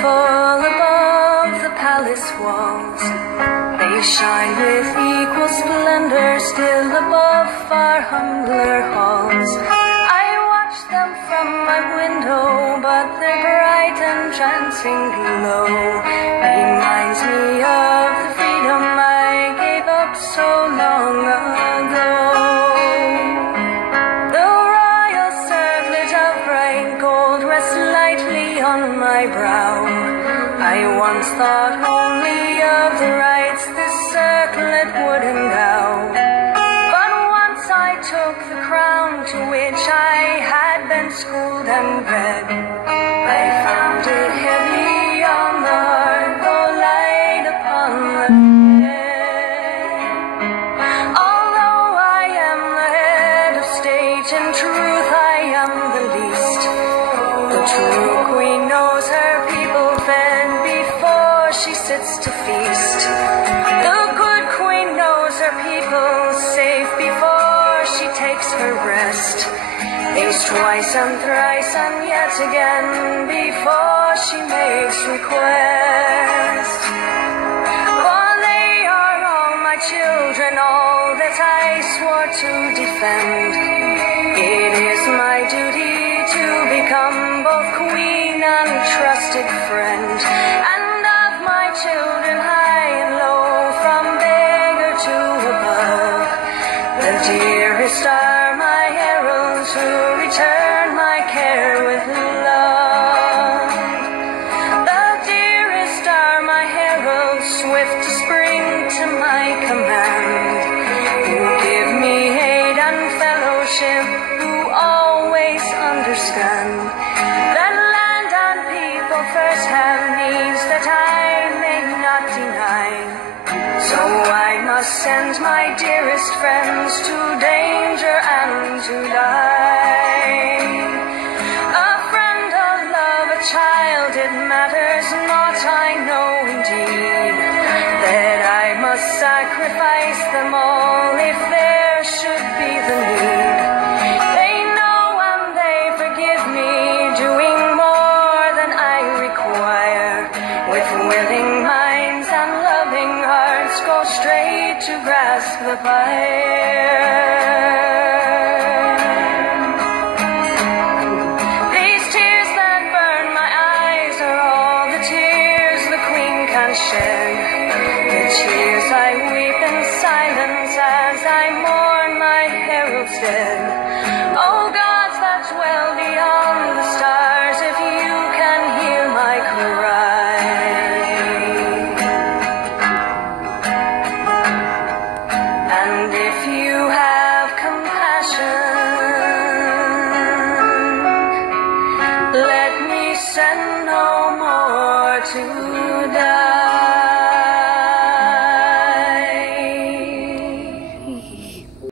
beautiful above the palace walls. They shine with equal splendor still above far humbler halls. I watch them from my window, but their bright entrancing glow reminds me of the freedom I gave up so long ago. The royal circlet of bright gold rests lightly on my brow. I once thought only of the rights this circlet would endow, but once I took the crown to which I had been schooled and bred, I found it heavy on the heart, though light upon the head. Although I am the head of state, in truth I am the least. The true queen knows her people fed before she sits to feast. The good queen knows her people safe before she takes her rest. Thinks twice and thrice and yet again before she makes request. For they are all my children, all that I swore to defend. It is my duty to become both queen and trusted friend, and of my children high and low, from beggar to above, the dearest are my heralds who return my care with love. The dearest are my heralds, swift to spring to my command, who give me aid and fellowship, who always understand that land and people first have needs that I may not deny. So I must send my dearest friends to danger and to die. A friend, a love, a child, it matters not, I know indeed that I must sacrifice them all if there should be the need. They know and they forgive me, doing more than I require. With willing minds and loving hearts, go straight to grasp the fire. These tears that burn my eyes are all the tears the queen can shed. The tears I weep in silence as I mourn my herald's dead. Oh gods that dwell beyond the stars, if you can hear my cry, and if you have compassion, let me send no more to